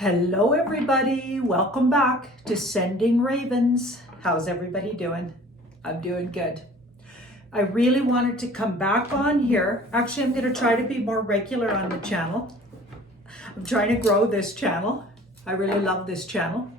Hello everybody, welcome back to Sending Ravens. How's everybody doing? I'm doing good. I really wanted to come back on here. Actually, I'm going to try to be more regular on the channel. I'm trying to grow this channel. I really love this channel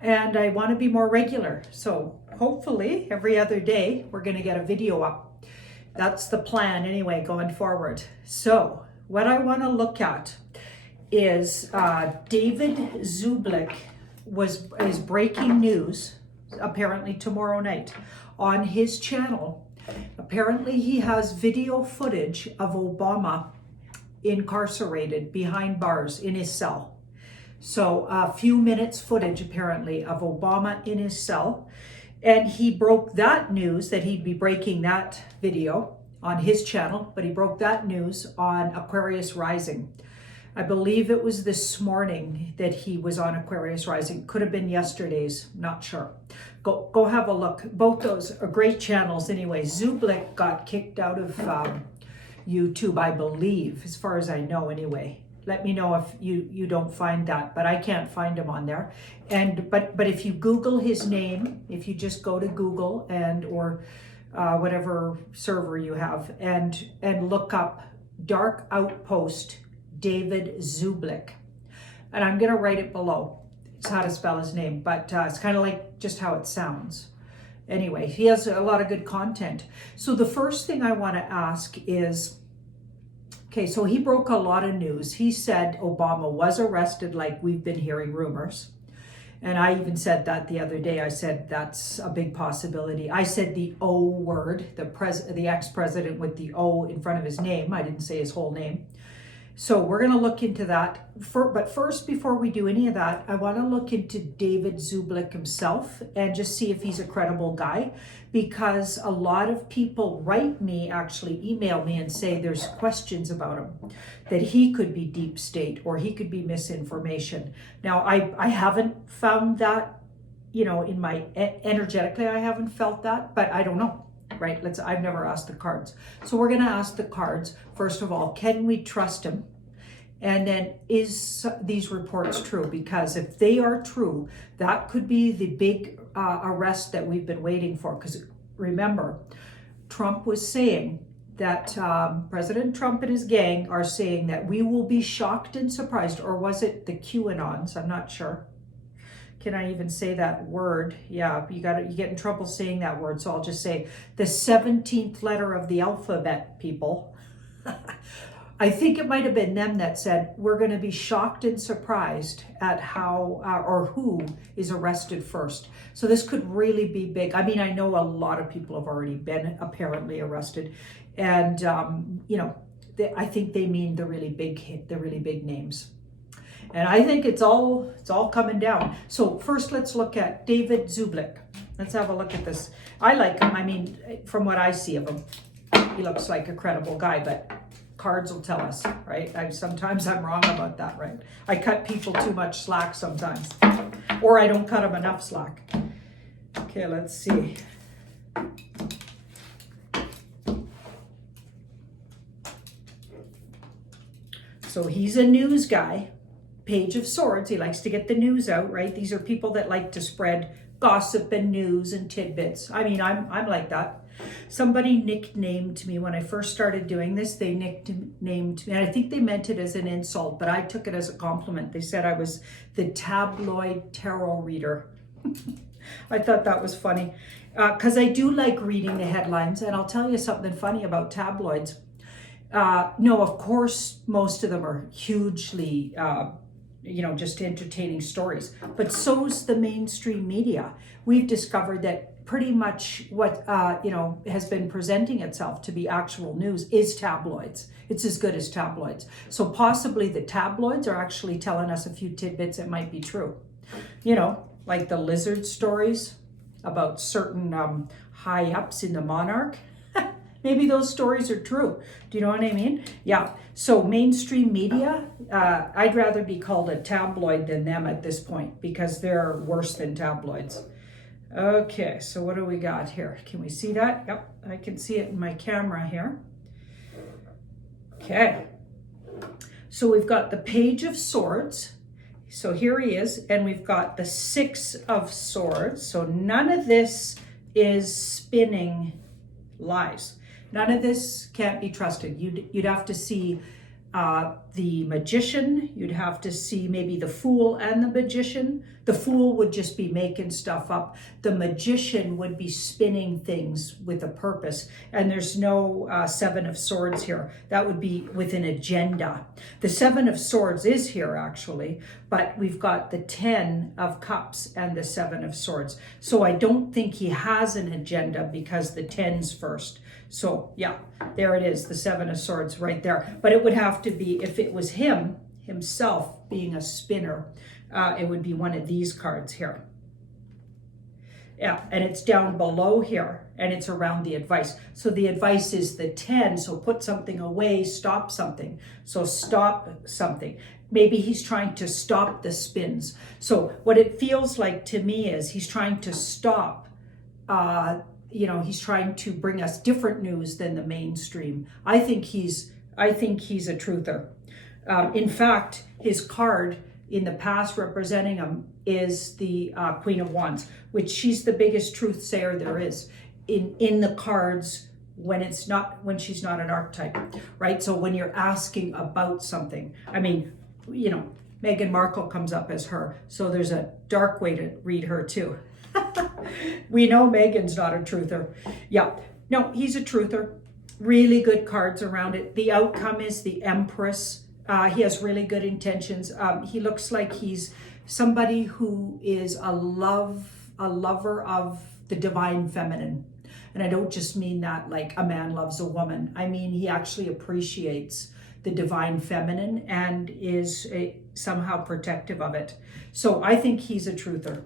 and I want to be more regular. So hopefully every other day we're going to get a video up. That's the plan anyway going forward. So what I want to look at is David Zublik is breaking news apparently tomorrow night on his channel. Apparently he has video footage of Obama incarcerated behind bars in his cell. So a few minutes footage apparently of Obama in his cell, and he broke that news that he'd be breaking that video on his channel, but he broke that news on Aquarius Rising. I believe it was this morning that he was on Aquarius Rising. Could have been yesterday's, not sure. Go have a look. Both those are great channels anyway. Zublik got kicked out of YouTube, I believe, as far as I know anyway. Let me know if you don't find that, but I can't find him on there. And but if you Google his name, if you just go to Google or whatever server you have and look up Dark Outpost David Zublik, and I'm going to write it below. It's how to spell his name, but it's kind of like just how it sounds. Anyway, he has a lot of good content. So the first thing I want to ask is, okay, so he broke a lot of news. He said Obama was arrested, like we've been hearing rumors. And I even said that the other day. I said that's a big possibility. I said the O word, the ex-president with the O in front of his name. I didn't say his whole name. So we're going to look into that. But first, before we do any of that, I want to look into David Zublik himself and just see if he's a credible guy, because a lot of people write me, actually email me and say there's questions about him, that he could be deep state or he could be misinformation. Now, I haven't found that, in my energetically, I haven't felt that, but I don't know. Right? I've never asked the cards. So we're going to ask the cards. First of all, can we trust him? And then, is these reports true? Because if they are true, that could be the big arrest that we've been waiting for. Because remember, Trump was saying that President Trump and his gang are saying that we will be shocked and surprised. Or was it the QAnons? I'm not sure. Can I even say that word? Yeah, you get in trouble saying that word. So I'll just say the 17th letter of the alphabet, people. I think it might have been them that said, we're going to be shocked and surprised at how or who is arrested first. So this could really be big. I mean, I know a lot of people have already been apparently arrested. And, I think they mean the really big names. And I think it's all coming down. So first, let's look at David Zublik. Let's have a look at this. I like him. I mean, from what I see of him, he looks like a credible guy, but cards will tell us, right? Sometimes I'm wrong about that, right? I cut people too much slack sometimes, or I don't cut them enough slack. Okay, let's see. So he's a news guy. Page of Swords, he likes to get the news out, right? These are people that like to spread gossip and news and tidbits. I mean, I'm like that. Somebody nicknamed me when I first started doing this. They nicknamed me, and I think they meant it as an insult, but I took it as a compliment. They said I was the tabloid tarot reader. I thought that was funny because I do like reading the headlines, and I'll tell you something funny about tabloids. No, of course, most of them are hugely just entertaining stories, but so's the mainstream media. We've discovered that pretty much what has been presenting itself to be actual news is tabloids. It's as good as tabloids. So possibly the tabloids are actually telling us a few tidbits that might be true. Like the lizard stories about certain high ups in the monarch. Maybe those stories are true. Do you know what I mean? Yeah. So mainstream media, I'd rather be called a tabloid than them at this point, because they're worse than tabloids. Okay, so what do we got here? Can we see that? Yep, I can see it in my camera here. Okay. So we've got the Page of Swords. So here he is, and we've got the 6 of Swords. So none of this is spinning lies. None of this can't be trusted. You'd have to see the Magician. You'd have to see maybe the Fool and the Magician. The Fool would just be making stuff up. The Magician would be spinning things with a purpose. And there's no 7 of Swords here. That would be with an agenda. The 7 of Swords is here actually, but we've got the 10 of Cups and the 7 of Swords. So I don't think he has an agenda because the 10's first. So yeah, there it is, the 7 of Swords right there. But it would have to be, if it was himself being a spinner, it would be one of these cards here. Yeah, and it's down below here, and it's around the advice. So the advice is the 10, so put something away, stop something. So stop something. Maybe he's trying to stop the spins. So what it feels like to me is he's trying to stop he's trying to bring us different news than the mainstream. I think he's a truther. In fact, his card in the past representing him is the Queen of Wands, which she's the biggest truth sayer there is in the cards when she's not an archetype, right? So when you're asking about something, I mean, Meghan Markle comes up as her, so there's a dark way to read her too. We know Megan's not a truther. Yeah, no, he's a truther. Really good cards around it. The outcome is the Empress. He has really good intentions. He looks like he's somebody who is a lover of the divine feminine. And I don't just mean that like a man loves a woman. I mean, he actually appreciates the divine feminine and is somehow protective of it. So I think he's a truther.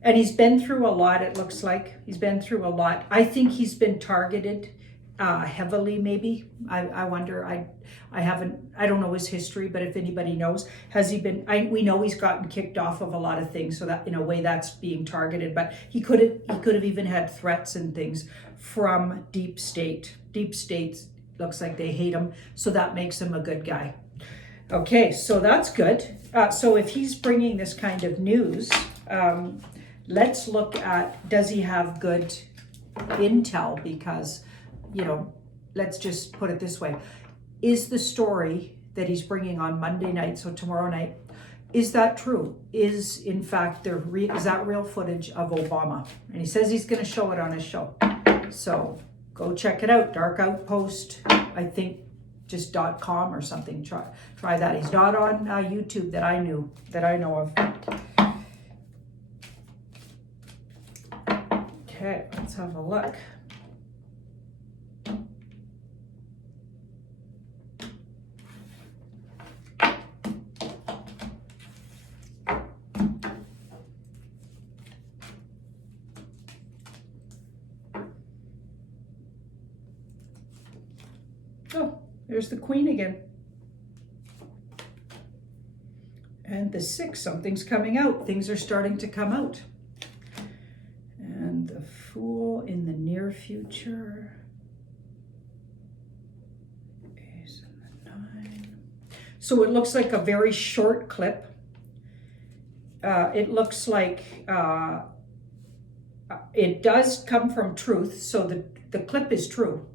And he's been through a lot, it looks like. He's been through a lot. I think he's been targeted heavily, maybe. I wonder, I don't know his history, but if anybody knows, has he been, we know he's gotten kicked off of a lot of things, so that in a way that's being targeted, but he could have even had threats and things from deep state. Deep states, looks like they hate him, so that makes him a good guy. Okay, so that's good. So if he's bringing this kind of news, let's look at, does he have good intel? Because, let's just put it this way. Is the story that he's bringing on Monday night, so tomorrow night, is that true? Is, in fact, is that real footage of Obama? And he says he's going to show it on his show. So go check it out. Dark Outpost, I think, just .com or something. Try that. He's not on YouTube that I know of. Okay, let's have a look. Oh, there's the Queen again. And the 6, something's coming out. Things are starting to come out. And the Fool in the near future is in the 9. So it looks like a very short clip. It looks like it does come from truth. So the clip is true.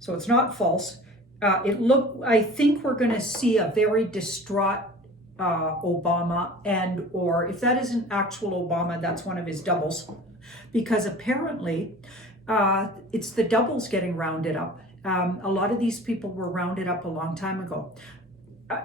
So it's not false. I think we're going to see a very distraught Obama, or if that isn't actual Obama, that's one of his doubles. Because apparently it's the doubles getting rounded up. A lot of these people were rounded up a long time ago.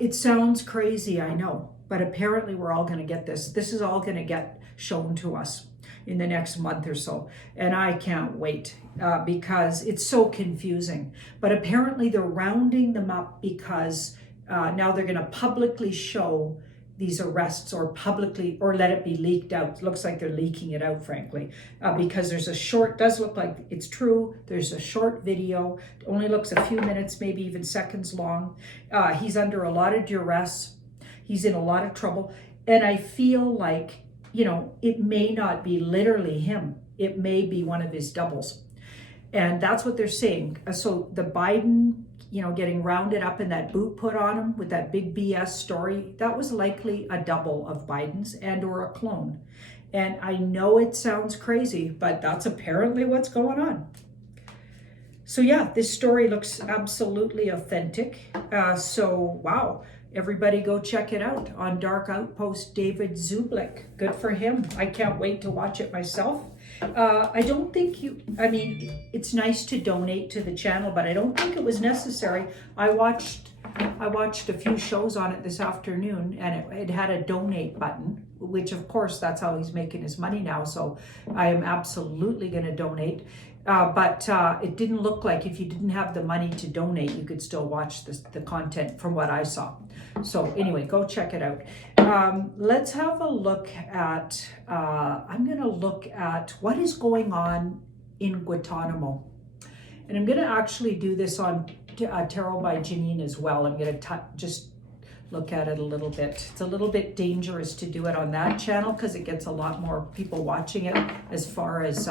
It sounds crazy, I know, but apparently we're all going to get this. This is all going to get shown to us in the next month or so. And I can't wait because it's so confusing. But apparently they're rounding them up because now they're going to publicly show these arrests or let it be leaked out. It looks like they're leaking it out, frankly, because there's does look like it's true. There's a short video. It only looks a few minutes, maybe even seconds long. He's under a lot of duress. He's in a lot of trouble. And I feel like, it may not be literally him. It may be one of his doubles. And that's what they're saying. So the Biden you know, getting rounded up and that boot put on him with that big BS story, that was likely a double of Biden's and or a clone. And I know it sounds crazy, but that's apparently what's going on. So yeah, this story looks absolutely authentic. So wow, everybody go check it out on Dark Outpost, David Zublik. Good for him. I can't wait to watch it myself. I don't think I mean, it's nice to donate to the channel, but I don't think it was necessary. I watched a few shows on it this afternoon, and it had a donate button, which of course that's how he's making his money now. So I am absolutely going to donate. But it didn't look like if you didn't have the money to donate, you could still watch the content from what I saw. So anyway, go check it out. Let's have a look at, I'm going to look at what is going on in Guantanamo. And I'm going to actually do this on Tarot by Janine as well. I'm going to just look at it a little bit. It's a little bit dangerous to do it on that channel because it gets a lot more people watching it as far as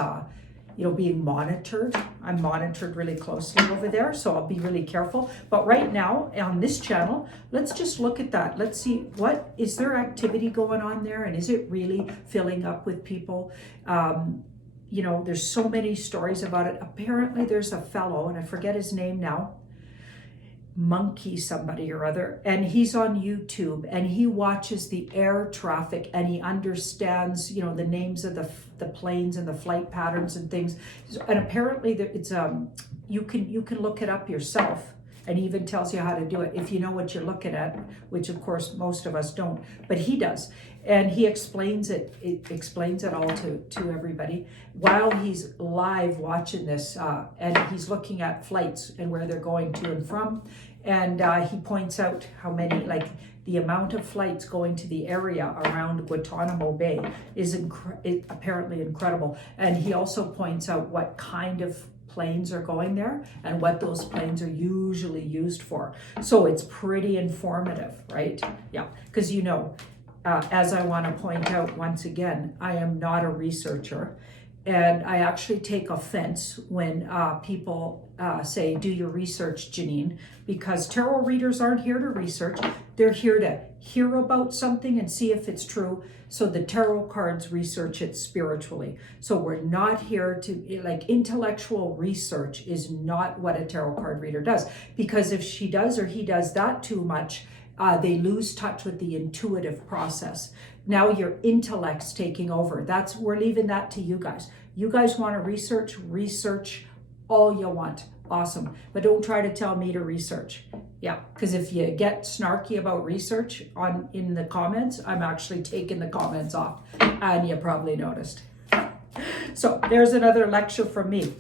you know, being monitored. I'm monitored really closely over there, so I'll be really careful. But right now on this channel, let's just look at that. Let's see, what is there activity going on there, and is it really filling up with people? You know, there's so many stories about it. Apparently there's a fellow, and I forget his name now, Monkey somebody or other, and he's on YouTube, and he watches the air traffic, and he understands, you know, the names of the planes and the flight patterns and things. And apparently it's you can look it up yourself, and he even tells you how to do it if you know what you're looking at, which of course most of us don't, but he does. And he explains it all to everybody while he's live watching this, and he's looking at flights and where they're going to and from. And he points out how many, like the amount of flights going to the area around Guantanamo Bay is apparently incredible. And he also points out what kind of planes are going there and what those planes are usually used for. So it's pretty informative, right? Yeah, because you know, as I want to point out once again, I am not a researcher, and I actually take offense when people say, do your research, Janine, because tarot readers aren't here to research. They're here to hear about something and see if it's true. So the tarot cards research it spiritually. So we're not here to, like, intellectual research is not what a tarot card reader does, because if she does or he does that too much, they lose touch with the intuitive process. Now your intellect's taking over. We're leaving that to you guys. You guys want to research all you want. Awesome. But don't try to tell me to research. Yeah, because if you get snarky about research in the comments, I'm actually taking the comments off, and you probably noticed. So there's another lecture from me.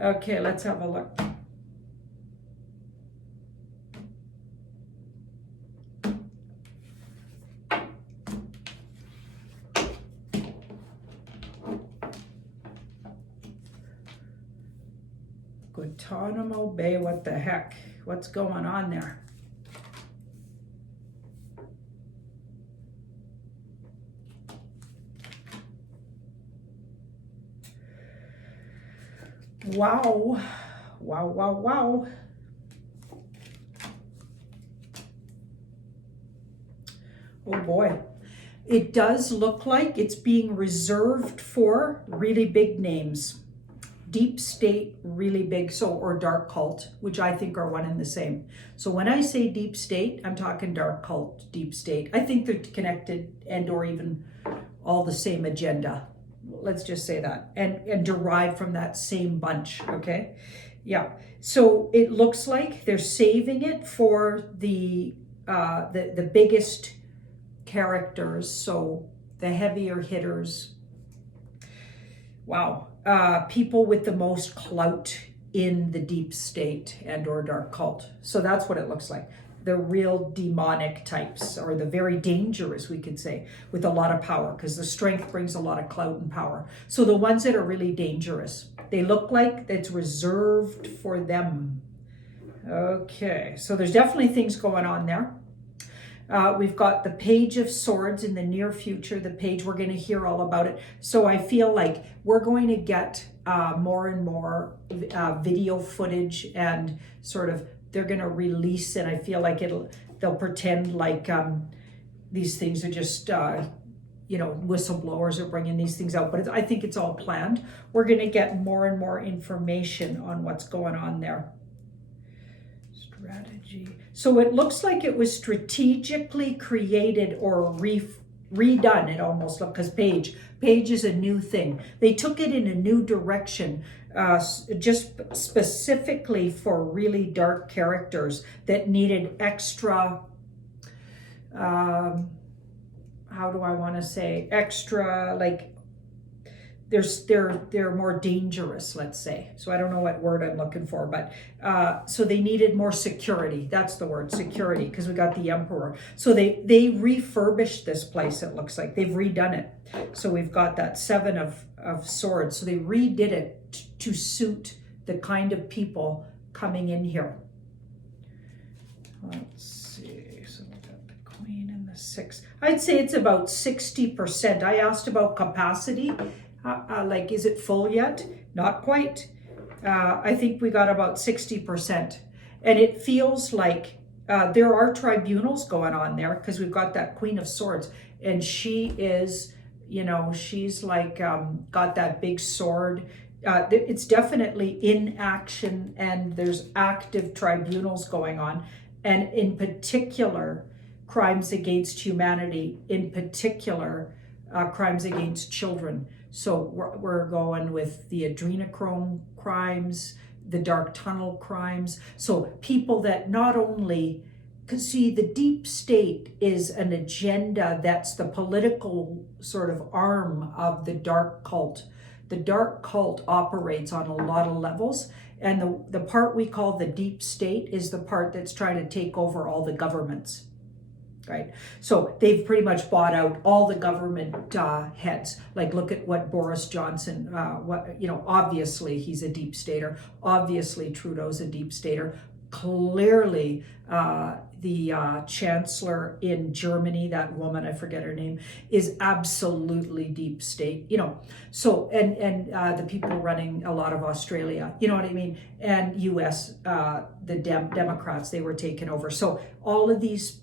Okay, let's have a look. Guantanamo Bay, what the heck? What's going on there? Wow. Wow, wow, wow. Oh boy. It does look like it's being reserved for really big names. Deep state, really big, or dark cult, which I think are one and the same. So when I say deep state, I'm talking dark cult, deep state. I think they're connected and or even all the same agenda. Let's just say that, and derived from that same bunch, okay? Yeah, so it looks like they're saving it for the biggest characters, so the heavier hitters. Wow. People with the most clout in the deep state and or dark cult. So that's what it looks like. The real demonic types, or the very dangerous, we could say, with a lot of power, because the strength brings a lot of clout and power. So the ones that are really dangerous, they look like it's reserved for them. Okay, so there's definitely things going on there. We've got the Page of Swords in the near future, the page, we're going to hear all about it. So I feel like we're going to get more and more video footage and sort of they're going to release, and I feel like they'll pretend like these things are just whistleblowers are bringing these things out, but I think it's all planned. We're going to get more and more information on what's going on there. Strategy. So it looks like it was strategically created or redone. It almost looked, because Page is a new thing. They took it in a new direction, just specifically for really dark characters that needed extra, how do I want to say, extra, like they're more dangerous, let's say. So I don't know what word I'm looking for, but so they needed more security. That's the word, security, because we got the Emperor. So they refurbished this place. It looks like they've redone it. So we've got that 7 of Swords. So they redid it to suit the kind of people coming in here. Let's see. So we got the Queen and the 6. I'd say it's about 60%. I asked about capacity. Like, is it full yet? Not quite. I think we got about 60%. And it feels like there are tribunals going on there, because we've got that Queen of Swords. And she is, she's like got that big sword. It's definitely in action, and there's active tribunals going on. And in particular, crimes against humanity, in particular, crimes against children. So we're going with the adrenochrome crimes, the dark tunnel crimes. So people that not only, because see, the deep state is an agenda that's the political sort of arm of the dark cult. The dark cult operates on a lot of levels. And the part we call the deep state is the part that's trying to take over all the governments. Right. So they've pretty much bought out all the government heads. Like, look at what Boris Johnson, obviously he's a deep stater. Obviously Trudeau's a deep stater. Clearly the chancellor in Germany, that woman, I forget her name, is absolutely deep state, So, and the people running a lot of Australia, you know what I mean? And US, the Democrats, they were taken over. So all of these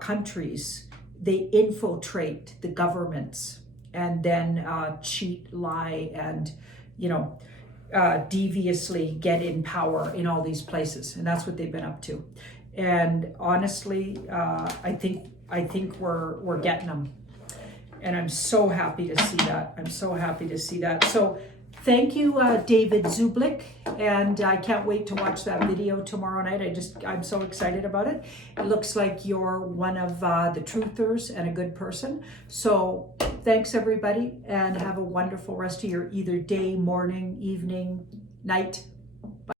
countries, they infiltrate the governments and then cheat, lie, and deviously get in power in all these places, and that's what they've been up to. And honestly, I think we're getting them, and I'm so happy to see that. I'm so happy to see that. So thank you, David Zublik, and I can't wait to watch that video tomorrow night. I'm so excited about it. It looks like you're one of the truthers and a good person. So thanks, everybody, and have a wonderful rest of your either day, morning, evening, night.